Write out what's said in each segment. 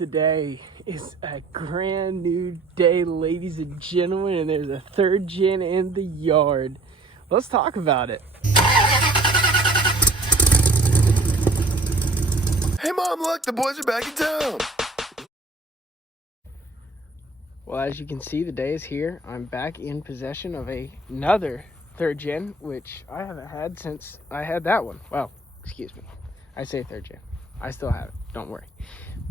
Today is a brand new day, ladies and gentlemen, and there's a third gen in the yard. Let's talk about it. Hey Mom, look, the boys are back in town. Well, as you can see, the day is here. I'm back in possession of another third gen, which I haven't had since I had that one. Well, excuse me. I say third gen. I still have it. Don't worry.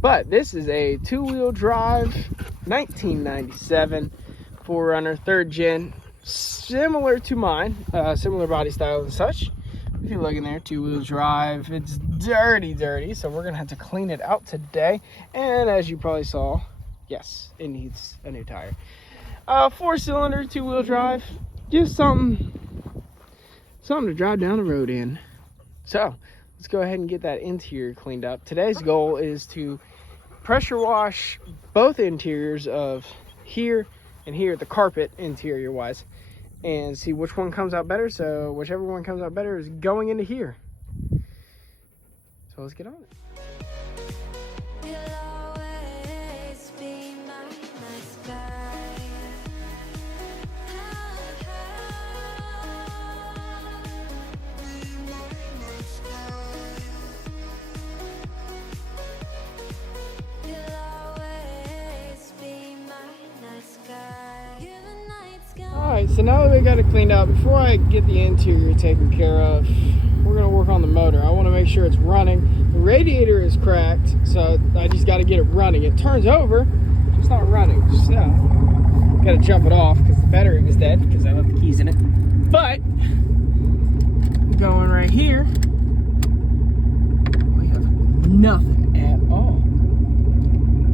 But this is a two-wheel drive 1997 4Runner third gen, similar to mine, similar body style and such. If you look in there, two-wheel drive, it's dirty, so we're gonna have to clean it out today. And as you probably saw, yes, it needs a new tire. 4-cylinder, two-wheel drive, just something to drive down the road in. So let's go ahead and get that interior cleaned up. Today's goal is to pressure wash both interiors of here and here, the carpet interior wise, and see which one comes out better. So whichever one comes out better is going into here. So let's get on it. Alright, so now that we got it cleaned out, before I get the interior taken care of, we're going to work on the motor. I want to make sure it's running. The radiator is cracked, so I just got to get it running. It turns over, it's not running. So, got to jump it off because the battery was dead because I left the keys in it. But, going right here, we have nothing at all.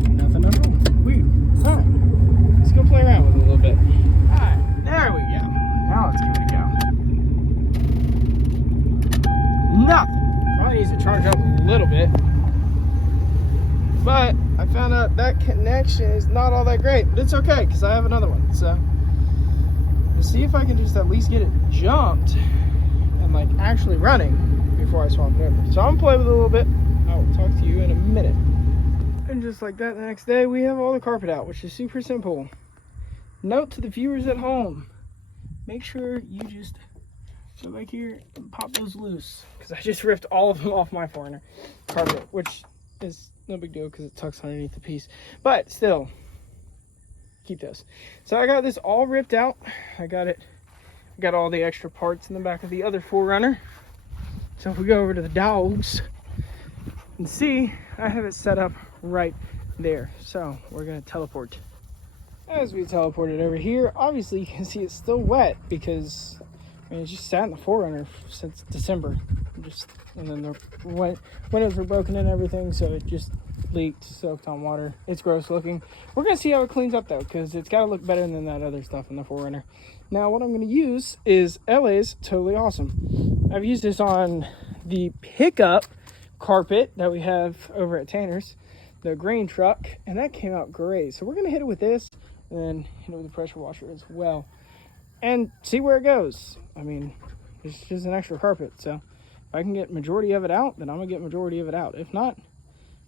Nothing at all. Weird. Alright, let's go play around with it a little bit. Alright. There we go. Now let's give it a go. Nothing. Probably needs to charge up a little bit. But I found out that connection is not all that great. But it's okay because I have another one. So let's see if I can just at least get it jumped and like actually running before I swap it over. So I'm gonna play with it a little bit. I will talk to you in a minute. And just like that, the next day we have all the carpet out, which is super simple. Note to the viewers at home, make sure you just go back here and pop those loose, because I just ripped all of them off my 4Runner carpet, which is no big deal because it tucks underneath the piece, but still keep those. So I got this all ripped out. I got all the extra parts in the back of the other 4Runner. So if we go over to the dogs and see, I have it set up right there. So we're gonna teleport. As we teleported over here, obviously you can see it's still wet because it's just sat in the 4Runner since December. And then the windows were broken and everything, so it just leaked, soaked on water. It's gross looking. We're gonna see how it cleans up though, because it's gotta look better than that other stuff in the 4Runner. Now what I'm gonna use is LA's Totally Awesome. I've used this on the pickup carpet that we have over at Tanner's, the grain truck, and that came out great. So we're gonna hit it with this, and then hit it with the pressure washer as well, and see where it goes. I mean, it's just an extra carpet, so if I can get majority of it out, then I'm gonna get majority of it out. If not,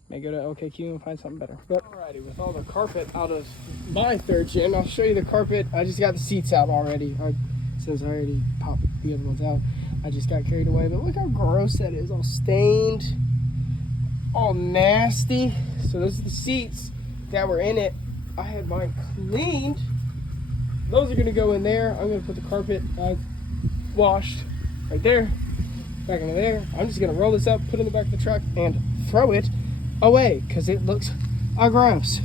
may go to LKQ and find something better. But alrighty, with all the carpet out of my third gen, I'll show you the carpet. I just got the seats out already. Since I already popped the other ones out, I just got carried away. But look how gross that is, all stained, all nasty. So those are the seats that were in it. I had mine cleaned. Those are gonna go in there. I'm gonna put the carpet I washed right there, back into there. I'm just gonna roll this up, put it in the back of the truck, and throw it away because it looks gross.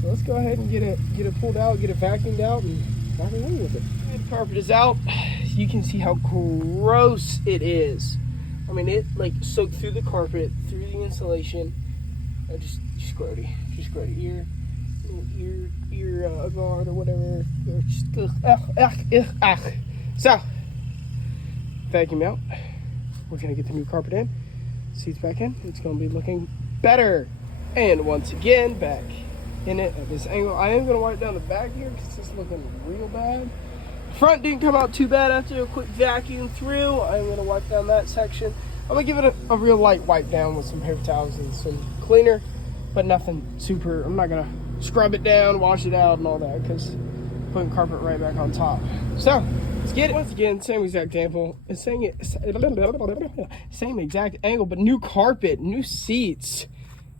So let's go ahead and get it pulled out, get it vacuumed out, and back away with it. The carpet is out. You can see how gross it is. I mean, it like soaked through the carpet, through the insulation. Just grody ear guard or whatever. So vacuum out. We're gonna get the new carpet in, seats back in. It's gonna be looking better. And once again, back in it at this angle. I am gonna wipe down the back here because it's looking real bad. Front didn't come out too bad after a quick vacuum through. I'm gonna wipe down that section. I'm gonna give it a real light wipe down with some paper towels and some cleaner. but nothing super. I'm not gonna scrub it down, wash it out, and all that, because putting carpet right back on top. So let's get it. Once again, same exact example. Same exact angle, but new carpet, new seats.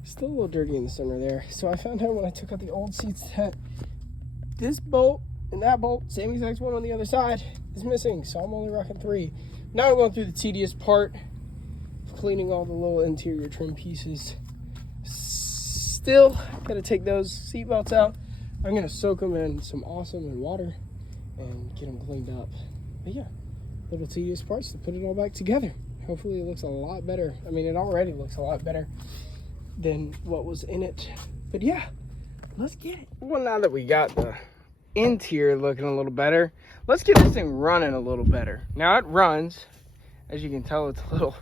Still a little dirty in the center there. So I found out when I took out the old seats that this bolt and that bolt, same exact one on the other side, is missing. So I'm only rocking 3. Now I'm going through the tedious part of cleaning all the little interior trim pieces. Still gotta take those seat belts out. I'm gonna soak them in some awesome and water and get them cleaned up. But yeah, little tedious parts to put it all back together. Hopefully it looks a lot better. I mean, it already looks a lot better than what was in it. But yeah, let's get it. Well, now that we got the interior looking a little better, let's get this thing running a little better. Now it runs. As you can tell, it's a little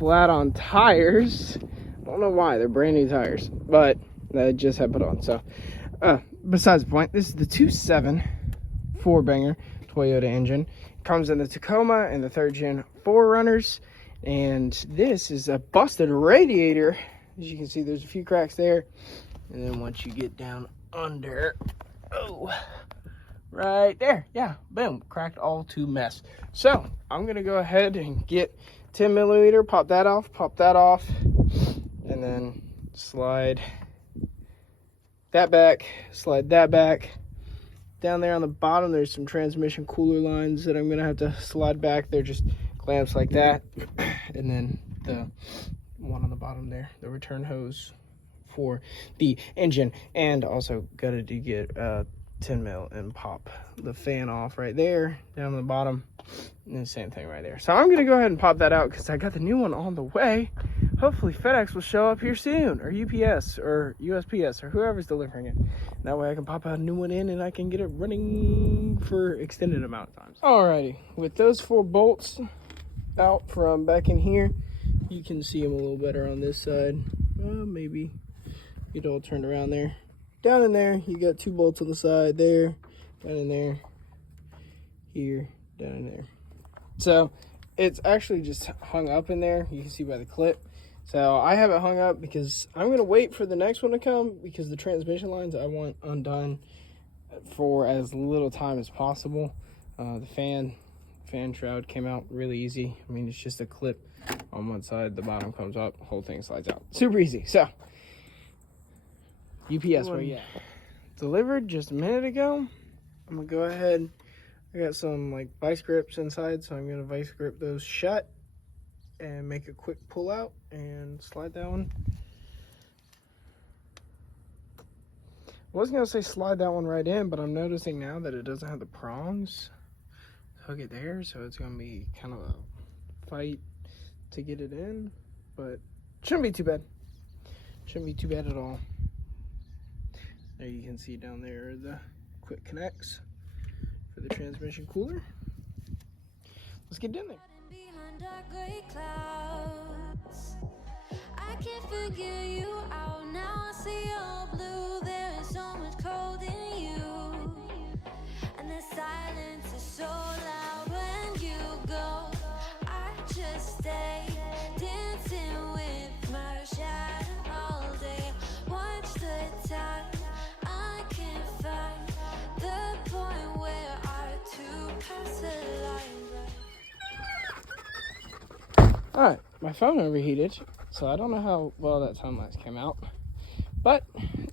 flat on tires. I don't know why, they're brand new tires, but I just had put on. So besides the point, this is the 2.7 4-banger Toyota engine. It comes in the Tacoma and the 3rd gen 4Runners, and this is a busted radiator. As you can see, there's a few cracks there, and then once you get down under, oh, right there, yeah, boom, cracked all to mess. So I'm gonna go ahead and get 10 millimeter, pop that off, and then slide that back, slide that back. Down there on the bottom, there's some transmission cooler lines that I'm gonna have to slide back. They're just clamps like that, and then the one on the bottom there, the return hose for the engine. And also got to get 10 mil and pop the fan off right there down on the bottom, and the same thing right there. So I'm gonna go ahead and pop that out because I got the new one on the way. Hopefully FedEx will show up here soon, or UPS or USPS or whoever's delivering it. That way I can pop a new one in and I can get it running for extended amount of times. Alrighty, with those 4 bolts out from back in here, you can see them a little better on this side. Maybe get it all turned around there. Down in there, you got 2 bolts on the side there, down in there, here, down in there. So it's actually just hung up in there. You can see by the clip. So I have it hung up because I'm gonna wait for the next one to come, because the transmission lines I want undone for as little time as possible. The fan shroud came out really easy. I mean, it's just a clip on one side, the bottom comes up, whole thing slides out. Super easy. So UPS, where you at? Delivered just a minute ago. I'm gonna go ahead. I got some like vice grips inside, so I'm gonna vice grip those shut and make a quick pull out and slide that one. I was gonna say slide that one right in, but I'm noticing now that it doesn't have the prongs to hook it there, so it's gonna be kind of a fight to get it in, but shouldn't be too bad. Shouldn't be too bad at all. There you can see down there the quick connects for the transmission cooler. Let's get in there. I can't figure you out now. I see all blue. There is so much cold in you, and the silence is so loud when you go. I just stay dancing with my shadow all day. Watch the time. I can't find the point where our two pass the line. Alright, my phone overheated, so I don't know how well that time lapse came out. But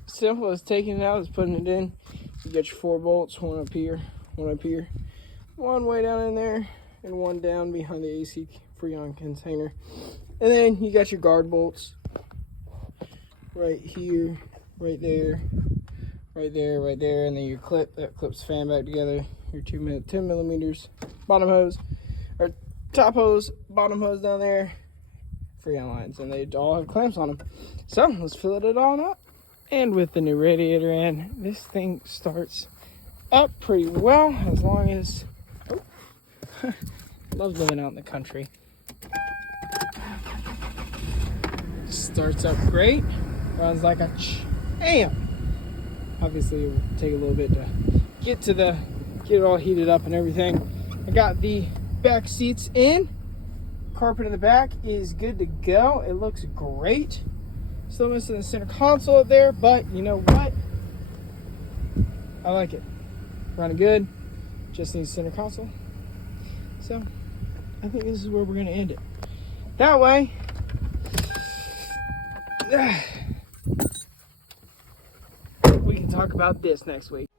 simple as taking it out is putting it in. You get your 4 bolts, one up here, one way down in there, and one down behind the AC Freon container. And then you got your guard bolts right here, right there, right there, right there, and then your clip that clips the fan back together. Your 10 millimeters bottom hose, or top hose, bottom hose down there, Freon lines, and they all have clamps on them. So let's fill it all up. And with the new radiator in, this thing starts up pretty well, as long as, love living out in the country. Starts up great, runs like a champ. Obviously it will take a little bit to get it all heated up and everything. I got the back seats in, carpet in the back is good to go. It looks great. Still missing the center console up there, but you know what? I like it. Running good. Just needs center console. So, I think this is where we're going to end it. That way, we can talk about this next week.